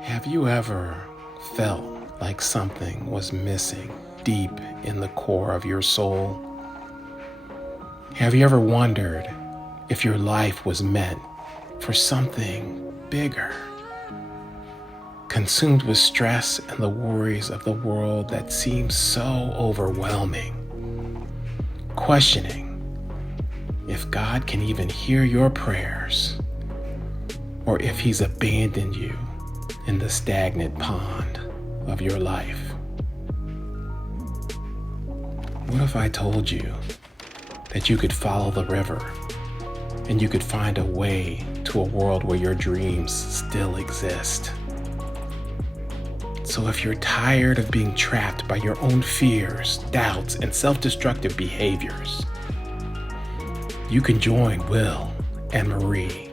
Have you ever felt like something was missing deep in the core of your soul? Have you ever wondered if your life was meant for something bigger? Consumed with stress and the worries of the world that seems so overwhelming, questioning if God can even hear your prayers or if He's abandoned you in the stagnant pond of your life. What if I told you that you could follow the river and you could find a way to a world where your dreams still exist? So if you're tired of being trapped by your own fears, doubts, and self-destructive behaviors, you can join Will and Marie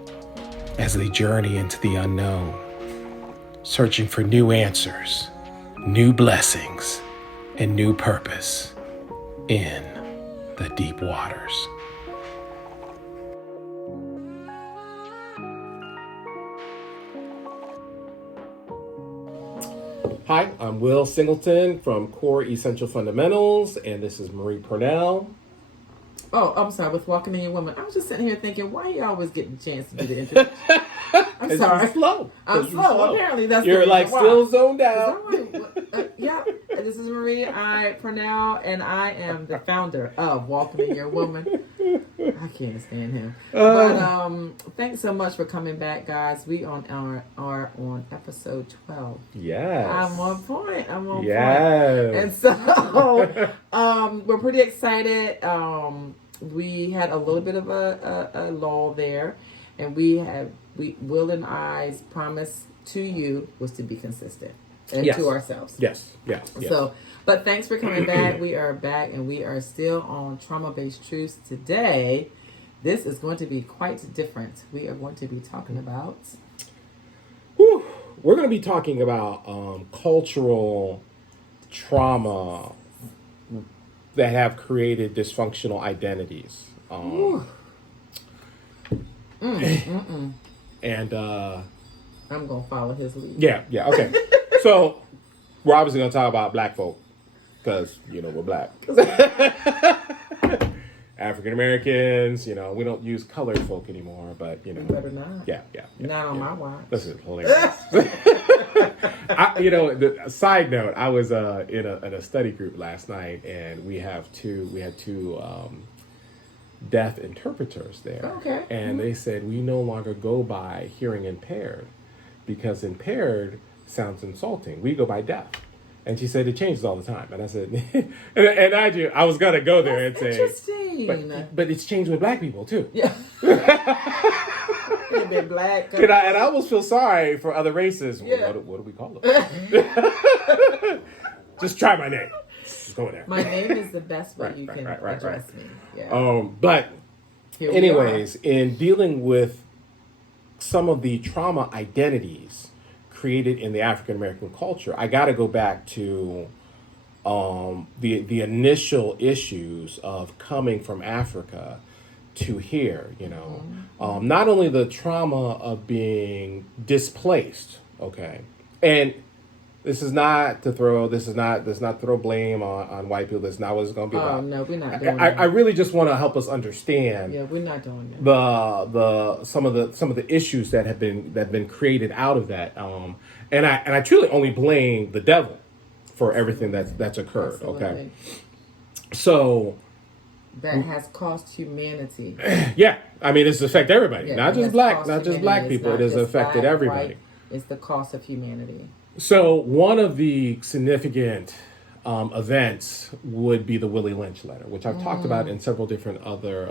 as they journey into the unknown, searching for new answers, new blessings, and new purpose in the deep waters. Hi, I'm Will Singleton from Core Essential Fundamentals, and this is Marie Purnell. Oh, I'm sorry. With Welcoming Your Woman, I was just sitting here thinking, why you always getting a chance to do the intro? I'm sorry. You're slow. I'm slow. Apparently, that's you're the like reason still why. zoned out. Yeah. This is Marie Purnell, and I am the founder of Welcoming Your Woman. I can't stand him. But thanks so much for coming back, guys. We are on episode 12. Yes. I'm on point. Yes. And so we're pretty excited. We had a little bit of a lull there, and Will and I's promise to you was to be consistent and to ourselves. Yes. So, but thanks for coming back. We are back, and we are still on trauma-based truths today. This is going to be quite different. We are going to be talking about. We're going to be talking about cultural trauma that have created dysfunctional identities. And I'm going to follow his lead. Yeah, okay. So we're obviously going to talk about black folk because, we're black. African Americans, we don't use colored folk anymore, but, We better not. Yeah. Not on my watch. This is hilarious. Side note, I was in a study group last night, and we had two deaf interpreters there. Okay. And they said we no longer go by hearing impaired because impaired sounds insulting. We go by deaf. And she said it changes all the time. And I said, I was gonna go there and say, interesting. but it's changed with black people too. Yeah. They're black. And I almost feel sorry for other races. Yeah. What do we call them? Just try my name. Just go there. My name is the best way you can address me. Yeah. But anyways, in dealing with some of the trauma identities created in the African American culture, I got to go back to the initial issues of coming from Africa to here. Not only the trauma of being displaced, okay, and this is not to throw blame on white people. That's not what it's going to be about. Oh no, we're not doing that. I really just want to help us understand. Yeah, we're not doing that. Some of the issues that have been created out of that. And I truly only blame the devil for everything that's occurred. Absolutely. Okay. So that has cost humanity. Yeah, I mean, it's affected everybody, Yeah, not just black people. It has affected black, everybody. White. It's the cost of humanity. So one of the significant events would be the Willie Lynch letter, which I've talked about in several different other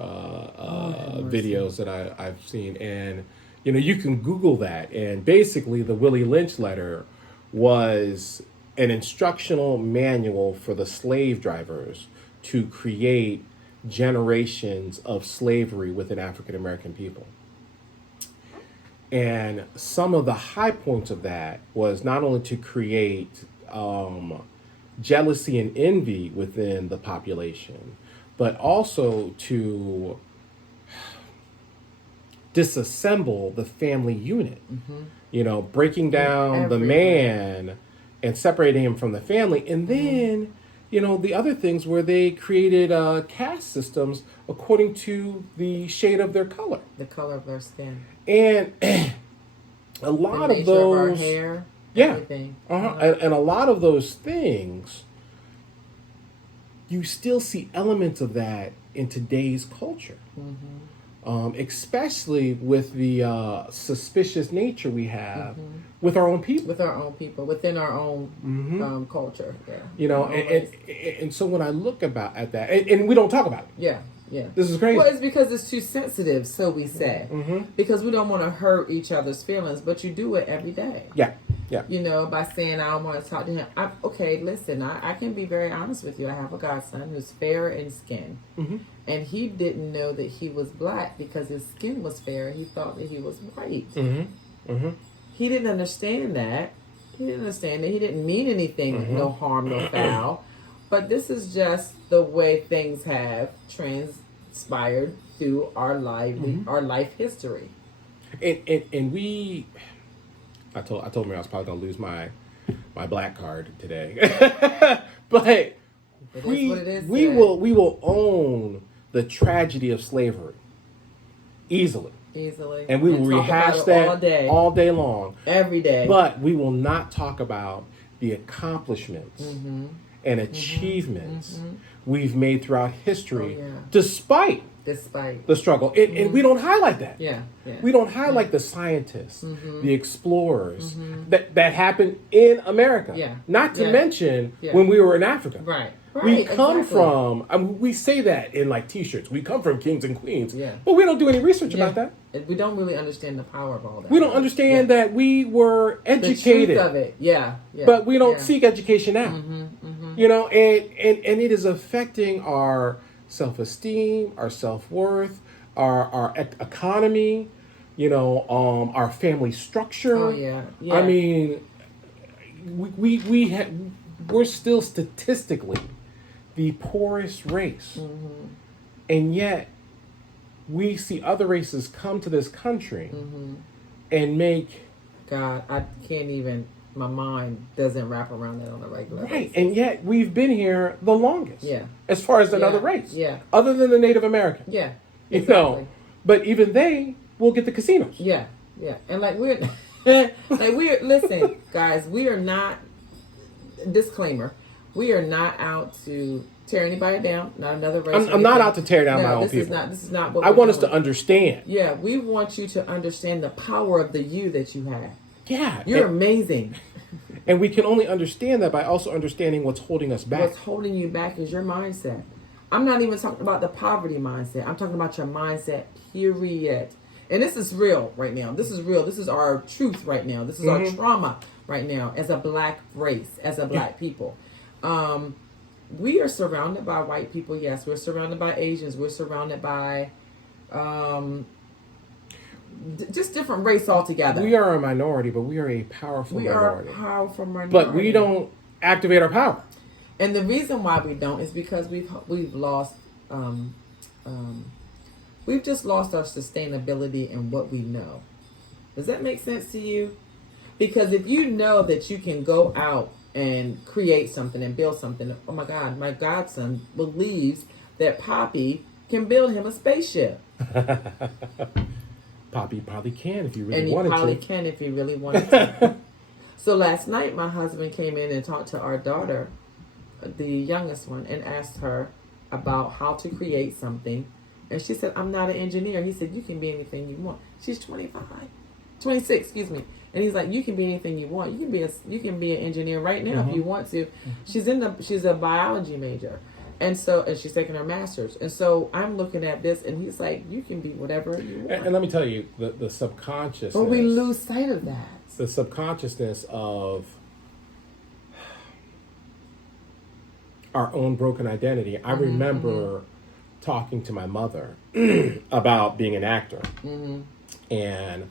videos that I've seen. And, you can Google that. And basically the Willie Lynch letter was an instructional manual for the slave drivers to create generations of slavery within African American people. And some of the high points of that was not only to create jealousy and envy within the population, but also to disassemble the family unit. Breaking down the Everywhere. man and separating him from the family. And then, the other things where they created caste systems according to the shade of their color. The color of their skin. And a lot the of nature of our those. hair. Yeah. Everything. And a lot of those things, you still see elements of that in today's culture. Especially with the suspicious nature we have with our own people. With our own people, within our own culture. Yeah. And so when I look at that, and we don't talk about it. Yeah. Yeah. This is crazy. Well, it's because it's too sensitive, so we say. Because we don't want to hurt each other's feelings, but you do it every day. Yeah. Yeah. By saying, I don't want to talk to him. Okay, listen, I can be very honest with you. I have a godson who's fair in skin. And he didn't know that he was black because his skin was fair. He thought that he was white. He didn't understand that. He didn't mean anything, no harm, no foul. But this is just the way things have transpired through our life history. And we, I told me I was probably gonna lose my black card today, but we will own the tragedy of slavery easily, and we will rehash that all day long, every day. But we will not talk about the accomplishments and achievements we've made throughout history, despite the struggle. And we don't highlight that. Yeah. We don't highlight the scientists, the explorers that happened in America. Yeah. Not to mention when we were in Africa. Right. We come from, we say that in like t-shirts, we come from kings and queens, Yeah. but we don't do any research about that. We don't really understand the power of all that. We don't understand that we were educated. The truth of it, yeah. But we don't seek education now. And it is affecting our self-esteem, our self-worth, our economy, our family structure. Oh yeah. I mean, we're still statistically the poorest race, and yet we see other races come to this country and make. God, I can't even. My mind doesn't wrap around that on a regular basis. And yet we've been here the longest. Yeah. As far as another race. Yeah. Other than the Native American. Yeah. Exactly. But even they will get the casinos. Yeah. Yeah. And we're listen, guys, we are not, disclaimer, we are not out to tear anybody down, not another race. I'm not out to tear down my own people. This is not what I want us to understand. Yeah, we want you to understand the power of the you that you have. Yeah. You're amazing. And we can only understand that by also understanding what's holding us back. What's holding you back is your mindset. I'm not even talking about the poverty mindset. I'm talking about your mindset, period. And this is real right now. This is real. This is our truth right now. This is our trauma right now as a black race, as a black people. We are surrounded by white people, yes. We're surrounded by Asians. We're surrounded by just different race altogether. We are a minority, but we are a powerful minority. We are a powerful minority. But we don't activate our power. And the reason why we don't is because we've lost, we've just lost our sustainability in what we know. Does that make sense to you? Because if you know that you can go out and create something and build something, oh my God, my godson believes that Poppy can build him a spaceship. Poppy probably can if you really wanted to. And he probably can if he really wanted to. So last night, my husband came in and talked to our daughter, the youngest one, and asked her about how to create something. And she said, I'm not an engineer. He said, you can be anything you want. She's 26, excuse me. And he's like, you can be anything you want. You can be an engineer right now if you want to. She's a biology major. And she's taking her master's. And so I'm looking at this, and he's like, you can be whatever you want. And let me tell you, the subconsciousness. But we lose sight of that. The subconsciousness of our own broken identity. I remember talking to my mother about being an actor. And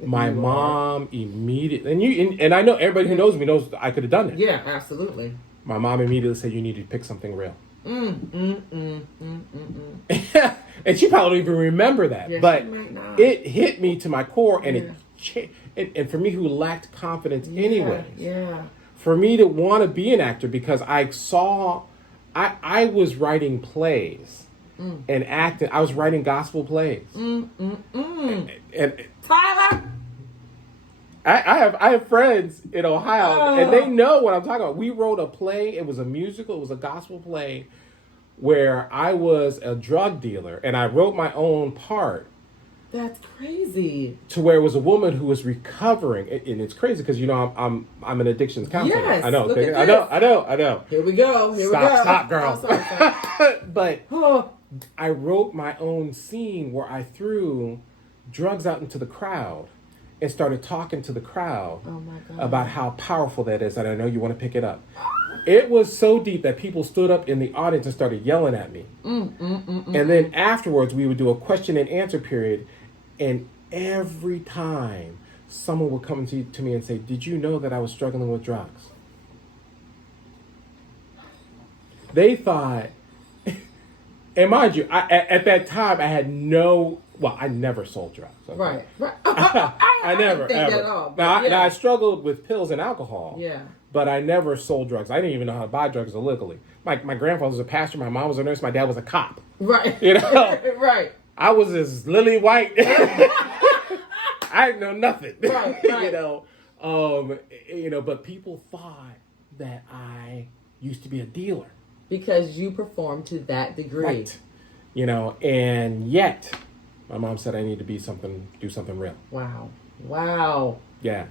my mom immediately, and I know everybody who knows me knows I could have done it. Yeah, absolutely. My mom immediately said, you need to pick something real. And she probably don't even remember that. Yeah, but she might not. it hit me to my core, and Yeah. and for me who lacked confidence anyway. Yeah. For me to want to be an actor because I was writing plays and acting. I was writing gospel plays. And Tyler. I have friends in Ohio, and they know what I'm talking about. We wrote a play. It was a musical. It was a gospel play where I was a drug dealer, and I wrote my own part. That's crazy. To where it was a woman who was recovering, and it's crazy because I'm an addictions counselor. Yes, I know, look at I know. Here we go. Stop, girl. Oh, sorry. But Oh. I wrote my own scene where I threw drugs out into the crowd and started talking to the crowd Oh my God. about how powerful that is, and I know you want to pick it up. It was so deep that people stood up in the audience and started yelling at me. And then afterwards, we would do a question and answer period, and every time someone would come to me and say, "Did you know that I was struggling with drugs?" They thought, and mind you, at that time, I had I never sold drugs. Okay? Right. I never, didn't think ever. that at all, Now, I struggled with pills and alcohol. Yeah. But I never sold drugs. I didn't even know how to buy drugs illegally. My grandfather was a pastor. My mom was a nurse. My dad was a cop. Right. You know? Right. I was as lily white. I didn't know nothing. Right. But people thought that I used to be a dealer. Because you performed to that degree. Right. And yet my mom said I need to do something real. Wow. Yeah.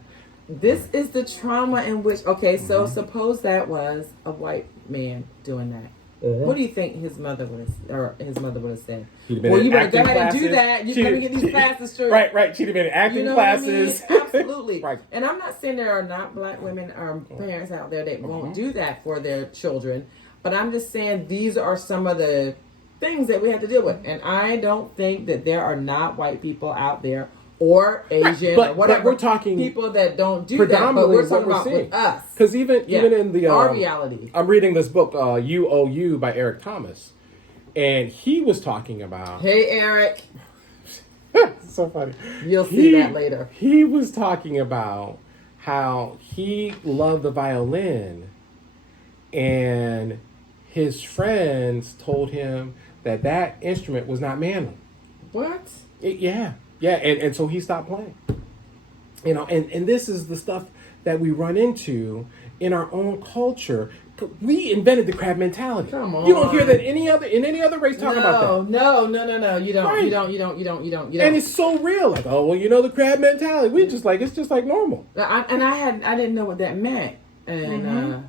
This is the trauma in which, so suppose that was a white man doing that. What do you think his mother would have said? Well, you better go ahead and do that. You better get these classes straight. Right. She'd have been in acting classes. What I mean? Absolutely. Right. And I'm not saying there are not black women or parents out there that won't do that for their children, but I'm just saying these are some of the things that we have to deal with. And I don't think that there are not white people out there or Asian or whatever. But we're talking people that don't do that. But we're talking about with us. Because even in the our reality. I'm reading this book, You Owe You by Eric Thomas, and he was talking about. Hey, Eric. So funny. You'll see that later. He was talking about how he loved the violin, and his friends told him that instrument was not manly. What? Yeah, and so he stopped playing. And this is the stuff that we run into in our own culture. We invented the crab mentality. Come on. You don't hear that in any other race talk about that. No. You don't. Right. You don't. And it's so real. Like, the crab mentality. It's just like normal. I didn't know what that meant, and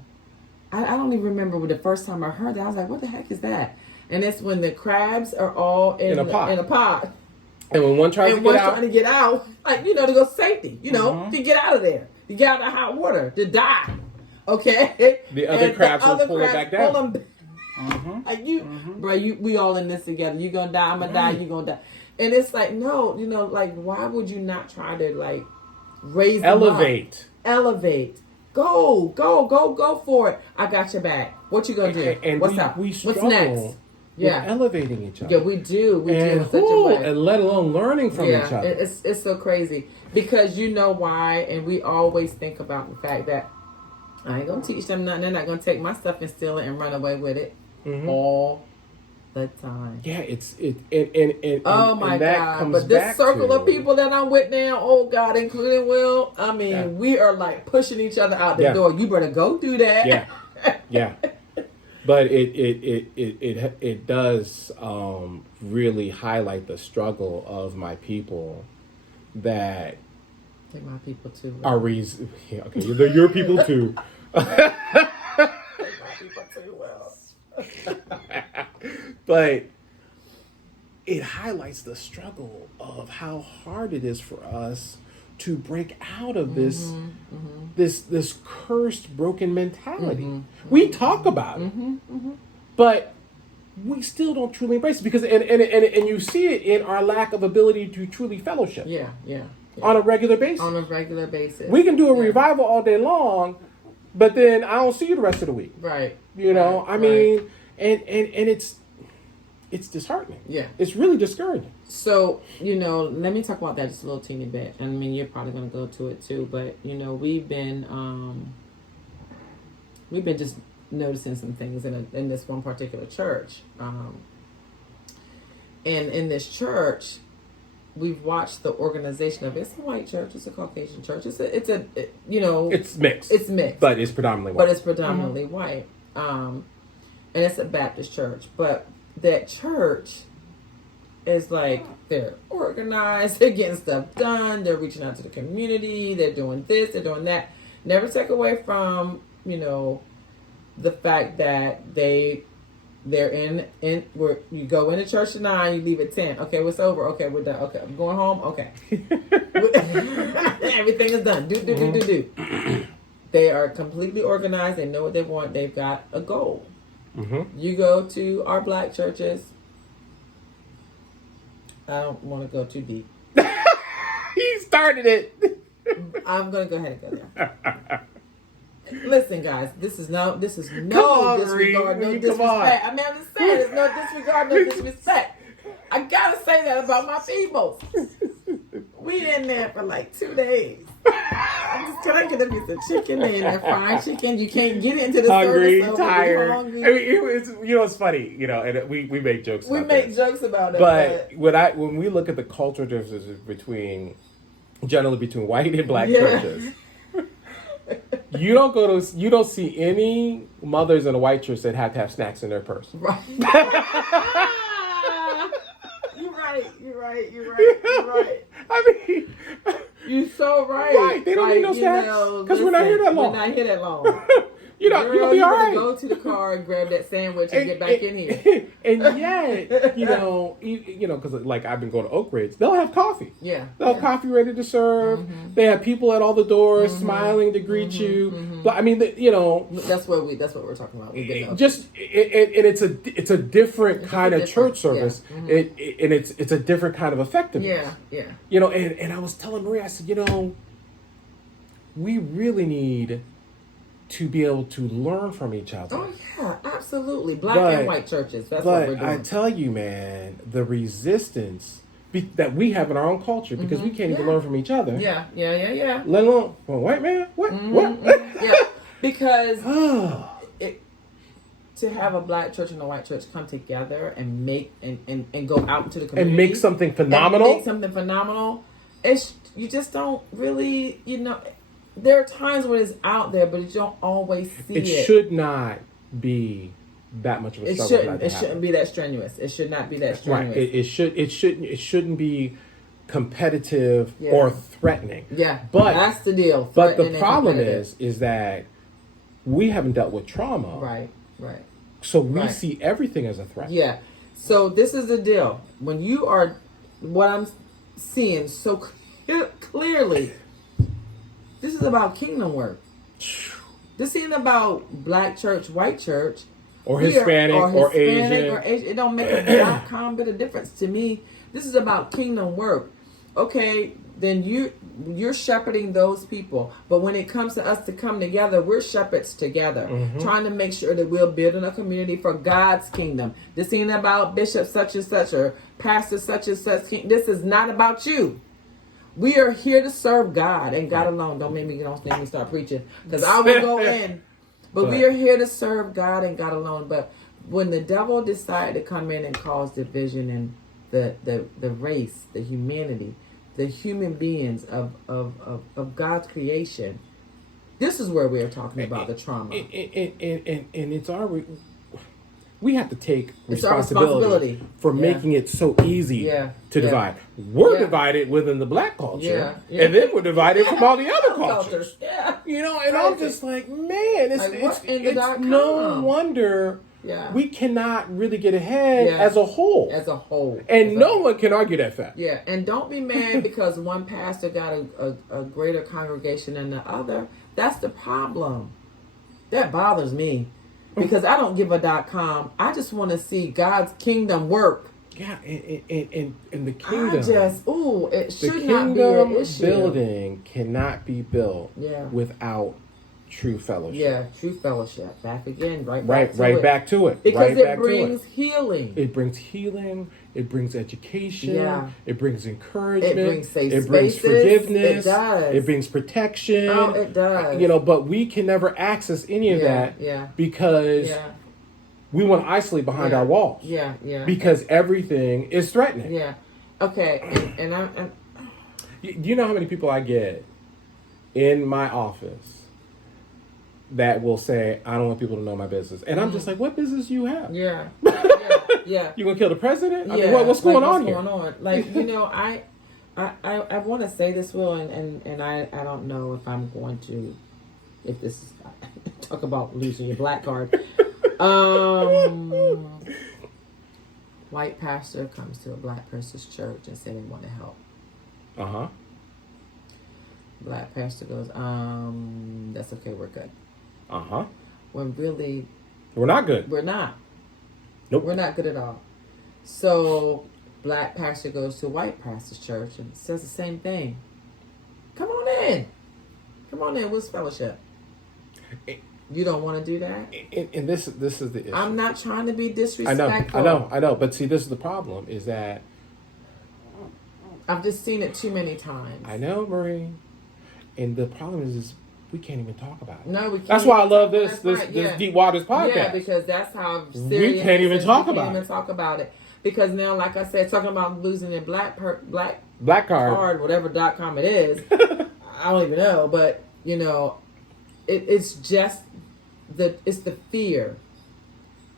I don't even remember the first time I heard that. I was like, what the heck is that? And it's when the crabs are all in a pot. And when one tries trying to get out, to go safety, to get out of there. You get out of hot water to die. Okay? The other crabs will pull it back down. Bro, we all in this together. You gonna die, I'm gonna die, you gonna die. And it's like, no, why would you not try to raise them up? Elevate. Go for it. I got your back. What you gonna do? And What's up? We What's next? Yeah, elevating each other. Yeah, we do. We do in such a way. And let alone learning from each other. It's so crazy because you know why, and we always think about the fact that I ain't gonna teach them nothing. They're not gonna take my stuff and steal it and run away with it all the time. Yeah, oh my God! But this circle of people that I'm with now, oh God, including Will. I mean, we are pushing each other out the door. You better go do that. Yeah. But it does really highlight the struggle of my people that Take my people too. Are reason? Yeah, okay, they're your people too. Take my people too well. But it highlights the struggle of how hard it is for us to break out of this this cursed, broken mentality. We talk about it, but we still don't truly embrace it because and you see it in our lack of ability to truly fellowship. Yeah. On a regular basis. On a regular basis. We can do a revival all day long, but then I don't see you the rest of the week. Right. I mean, and it's disheartening. Yeah. It's really discouraging. So, let me talk about that just a little teeny bit. I mean, you're probably going to go to it too, but, we've been just noticing some things in this one particular church. And in this church, we've watched the organization of it's a white church, it's a Caucasian church, it's mixed. It's mixed. But it's predominantly white. White. And it's a Baptist church. But that church is like they're organized, they're getting stuff done, they're reaching out to the community, they're doing this, they're doing that. Never take away from, the fact that they're in where you go into church at 9, you leave at 10. Okay, what's over? Okay, we're done. Okay, I'm going home. Okay. Everything is done. Do. They are completely organized. They know what they want. They've got a goal. Mm-hmm. You go to our black churches. I don't want to go too deep. He started it. I'm going to go ahead and go there. Listen, guys, this is no disregard, no disrespect. I mean, I'm just saying, there's no disregard, no disrespect. I gotta say that about my people. We in there for like 2 days. I'm just trying to get a piece of chicken in there, fried chicken. You can't get into the hungry, service, tired. hungry. I mean, it's funny, and we make jokes. We about make this. jokes about it, but when we look at the cultural differences between white and black churches. You don't see any mothers in a white church that have to have snacks in their purse. Right. You're right. I mean, you're so right. Right. They don't need no snacks because we're not here that long. We're not here that long. You'll be all right. Go to the car and grab that sandwich and get back in here. And yet, because like I've been going to Oak Ridge, they'll have coffee. Yeah. They'll have coffee ready to serve. Mm-hmm. They have people at all the doors smiling to greet you. Mm-hmm. But I mean, that's what we're talking about. It's a different kind of church service. Yeah. Mm-hmm. It's a different kind of effectiveness. Yeah. And I was telling Maria, I said, we really need to be able to learn from each other. Oh yeah, absolutely. Black and white churches. That's what we're doing. I tell you, man, the resistance that we have in our own culture because we can't even learn from each other. Yeah. Let alone white man. What? Yeah, because to have a black church and a white church come together and make and go out into the community and make something phenomenal. You just don't really, there are times when it's out there, but you don't always see it. It should not be that much of a struggle. It shouldn't be that strenuous. It should not be that strenuous. Right. It shouldn't be competitive or threatening. Yeah. But that's the deal. But the problem is that we haven't dealt with trauma. Right. So we see everything as a threat. Yeah. So this is the deal. When you are, what I'm seeing so clearly, this is about kingdom work. This ain't about black church, white church, or Hispanic or Asian. It don't make a .com bit of difference to me. This is about kingdom work. Okay, then you're shepherding those people, but when it comes to us to come together, we're shepherds together, trying to make sure that we're building a community for God's kingdom. This ain't about bishop such and such or pastor such and such. This is not about you. We are here to serve God and God alone. Don't make me start preaching because I will go in. But we are here to serve God and God alone. But when the devil decided to come in and cause division and the race, the humanity, the human beings of God's creation, this is where we are talking about the trauma. And it's we have to take It's responsibility for making it so easy to divide. We're divided within the black culture, and then we're divided from all the other cultures. Yeah. And I'm just like, man, it's no wonder we cannot really get ahead as a whole. And no one can argue that fact. Yeah, and don't be mad because one pastor got a greater congregation than the other. That's the problem. That bothers me. Because I don't give a .com. I just want to see God's kingdom work. Yeah, and the kingdom. It should not be an issue. The kingdom building cannot be built without true fellowship. Yeah, true fellowship. Back again, right Right, back to right it. back to it. Because right it back brings to it. healing. It brings healing. It brings education. Yeah. It brings encouragement. It brings safe It brings spaces. forgiveness. It does. It brings protection. Oh, it does. You know, but we can never access any of that because we want to isolate behind our walls. Yeah, yeah. Because everything is threatening. Yeah. Okay, and I'm you know how many people I get in my office that will say, I don't want people to know my business. And I'm just like, what business do you have? Yeah. Yeah. You gonna kill the president? I Yeah. mean, what's going on here? What's going on? Like, you know, I want to say this, Will, and I don't know if I'm going to, if this is, talk about losing your black card. White pastor comes to a black person's church and say they want to help. Uh-huh. Black pastor goes, that's okay, we're good. Uh-huh. When really, we're not good. We're not. Nope. We're not good at all. So, black pastor goes to white pastor's church and says the same thing. Come on in. Come on in. What's fellowship? You don't want to do that? And this is the issue. I'm not trying to be disrespectful. I know. But see, this is the problem, is that I've just seen it too many times. I know, Marie. And the problem is we can't even talk about it. No, we can't. That's why I love this Yeah. Deep Waters podcast. Yeah, because that's how serious we can't even talk about it. Talk about it. Because now, like I said, talking about losing a black card, whatever .com it is, I don't even know. But you know, it's just it's the fear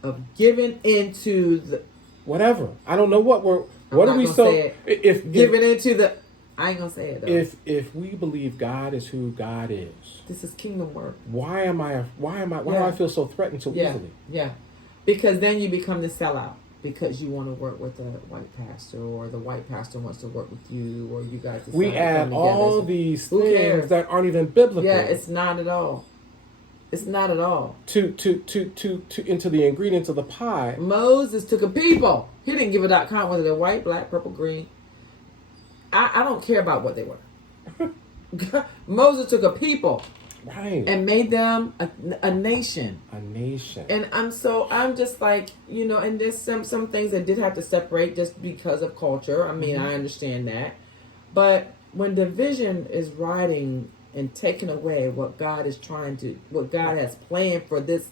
of giving into the whatever. I don't know what are we so if giving into the. I ain't gonna say it though. If we believe God is who God is, this is kingdom work. Why do I feel so threatened so easily? Yeah, because then you become the sellout because you want to work with the white pastor, or the white pastor wants to work with you, or you guys. We add all these things that aren't even biblical. Yeah, it's not at all. It's not at all. To into the ingredients of the pie. Moses took a people. He didn't give a .com whether they're white, black, purple, green. I don't care about what they were. Moses took a people, right, and made them a nation. A nation. And I'm just like, you know, and there's some things that did have to separate just because of culture. I mean, I understand that, but when division is riding and taking away what God is what God has planned for this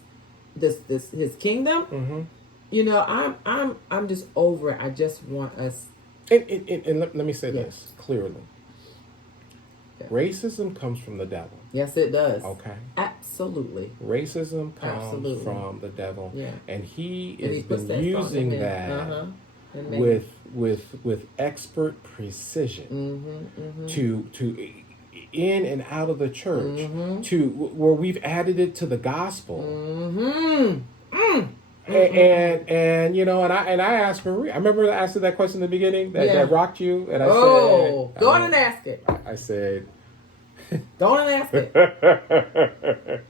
His kingdom, you know, I'm just over it. I just want us. And let me say this clearly. Yeah. Racism comes from the devil. Yes, it does. Okay. Absolutely. Racism comes from the devil. Yeah. And he has been using that with expert precision to in and out of the church to where we've added it to the gospel. And you know, and I asked Marie. I remember I asked her that question in the beginning that rocked you, and I said, "Go on and ask it." I said, "Go on and ask it."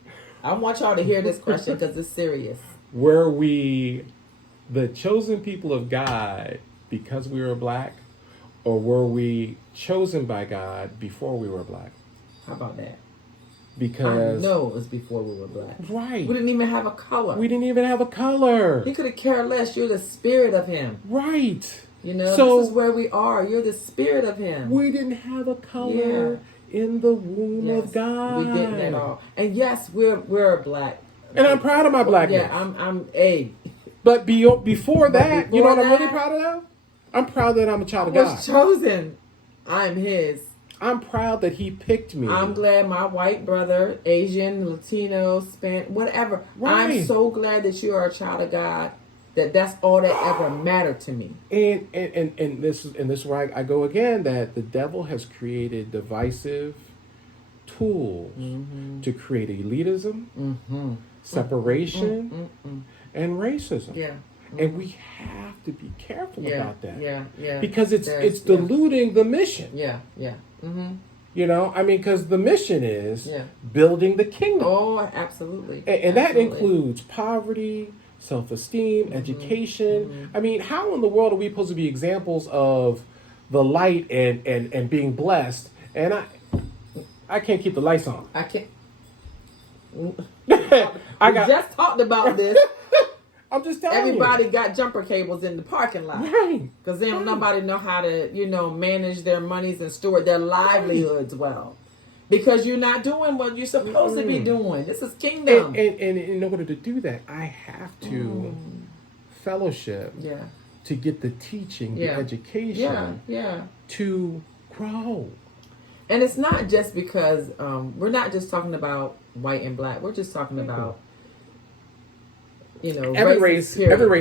I want y'all to hear this question because it's serious. Were we the chosen people of God because we were black, or were we chosen by God before we were black? How about that? Because I know it was before we were black. Right. We didn't even have a color. He could have cared less. You're the spirit of him. Right. You know, so, this is where we are. You're the spirit of him. We didn't have a color in the womb of God. We didn't at all. And yes, we're black. And I'm proud of my blackness. Yeah, I'm a. But before that, you know what I'm really proud of? I'm proud that I'm a child of God. I was chosen. I'm His. I'm proud that He picked me. I'm glad my white brother, Asian, Latino, Spanish, whatever. Right. I'm so glad that you are a child of God. That's all that ever mattered to me. And this is where I go again. That the devil has created divisive tools to create elitism, separation, and racism. Yeah. And we have to be careful about that. Yeah. Because it's diluting the mission. Yeah. You know, I mean, because the mission is building the kingdom. Oh, absolutely. And that includes poverty, self-esteem, education. I mean, how in the world are we supposed to be examples of the light and being blessed? And I can't keep the lights on. I can't. I We got. just talked about this. I'm just telling Everybody got jumper cables in the parking lot. Right. Because they don't nobody know how to, manage their monies and store their livelihoods well. Because you're not doing what you're supposed to be doing. This is kingdom. And in order to do that, I have to fellowship Yeah. to get the teaching, the Yeah. education Yeah. to grow. And it's not just because we're not just talking about white and black. We're just talking about Every race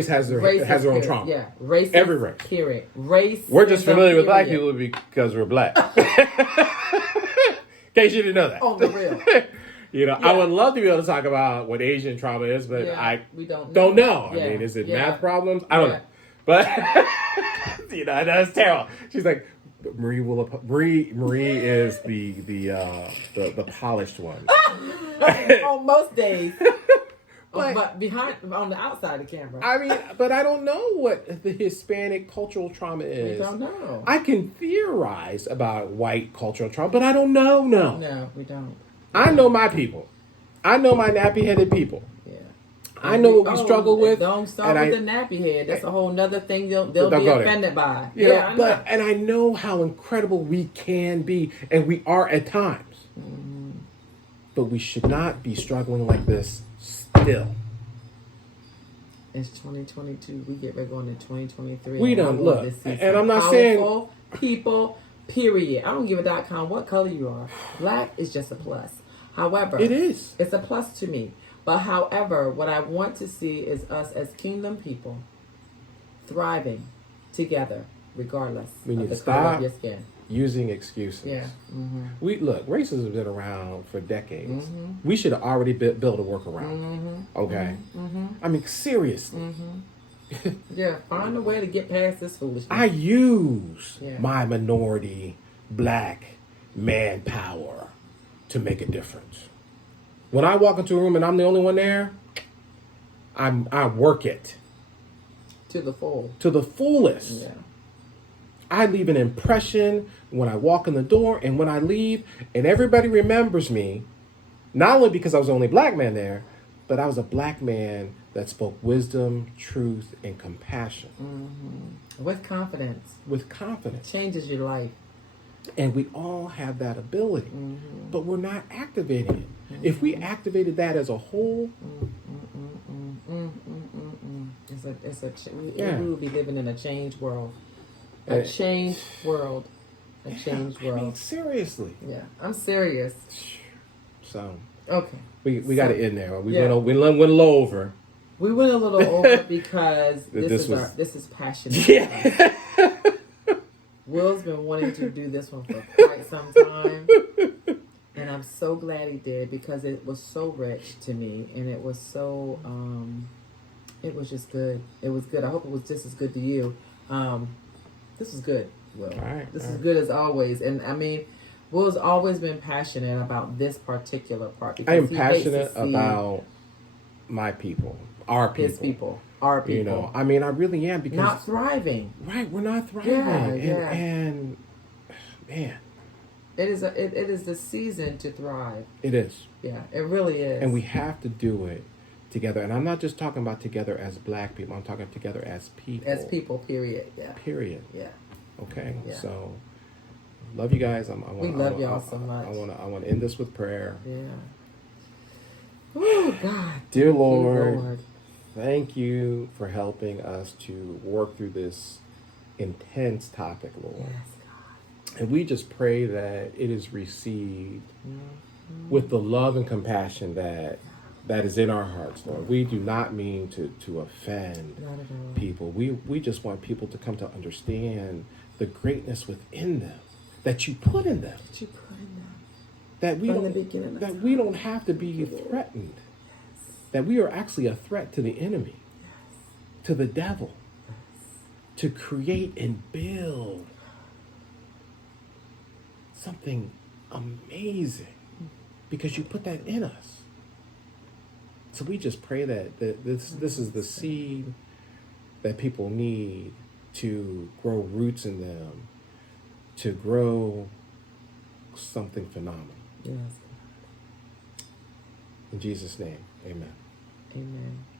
has their Races, has their own period. trauma. Yeah, race. Every race. Period. Race. We're just familiar with black people because we're black. In case you didn't know that. On the real. I would love to be able to talk about what Asian trauma is, but we don't know. Yeah. I mean, is it Yeah. math problems? I don't know. But that's terrible. She's like, Marie is the polished one. On most days. But on the outside of the camera. I mean, but I don't know what the Hispanic cultural trauma is. We don't know. I can theorize about white cultural trauma, but I don't know. No, we don't. I know my people. I know my nappy-headed people. Yeah. I know what we struggle with. Don't start with the nappy head. That's a whole nother thing they'll be offended by. I know. And I know how incredible we can be, and we are at times. Mm-hmm. But we should not be struggling like this still. It's 2022. We get ready going to 2023. We don't look. And I'm not saying people, period. I don't give a .com what color you are. Black is just a plus. However, it is. It's a plus to me. But however, what I want to see is us as kingdom people thriving together, regardless of the color of your skin. Using excuses. Yeah. Mm-hmm. Racism has been around for decades. Mm-hmm. We should have already built a workaround. Mm-hmm. Okay. Mm-hmm. I mean, seriously. Mm-hmm. Yeah, find a way to get past this foolishness. I use my minority black manpower to make a difference. When I walk into a room and I'm the only one there, I work it to the full, to the fullest. Yeah. I leave an impression when I walk in the door and when I leave, and everybody remembers me, not only because I was the only black man there, but I was a black man that spoke wisdom, truth, and compassion. Mm-hmm. With confidence. With confidence. It changes your life. And we all have that ability, but we're not activating it. If we activated that as a whole, we would be living in a changed world. A changed world. A changed world. I mean, seriously. Yeah, I'm serious. So okay, we got to end there. We went a little over. We went a little over because this is passionate. Yeah. Will's been wanting to do this one for quite some time, and I'm so glad he did because it was so rich to me, and it was so it was just good. It was good. I hope it was just as good to you. This is good, Will. This is good as always, and I mean, Will's always been passionate about this particular part. I am passionate about my people, our people, his people. Our people. I mean, I really am because not thriving. Right, we're not thriving. And man, it is the season to thrive. It is. Yeah, it really is. And we have to do it together. And I'm not just talking about together as black people. I'm talking together as people. As people. Period. Yeah. Period. Yeah. Okay. Yeah. So, love you guys. We love y'all so much. I want to end this with prayer. Yeah. Oh God. Dear Lord. Thank you for helping us to work through this intense topic, Lord. Yes, God. And we just pray that it is received with the love and compassion that is in our hearts, Lord. We do not mean to offend people. We just want people to come to understand the greatness within them that you put in them. That we don't have to be threatened. That we are actually a threat to the enemy, to the devil, to create and build something amazing because you put that in us. So we just pray that this is the seed that people need to grow roots in them, to grow something phenomenal. Yes. In Jesus' name, amen. Amen.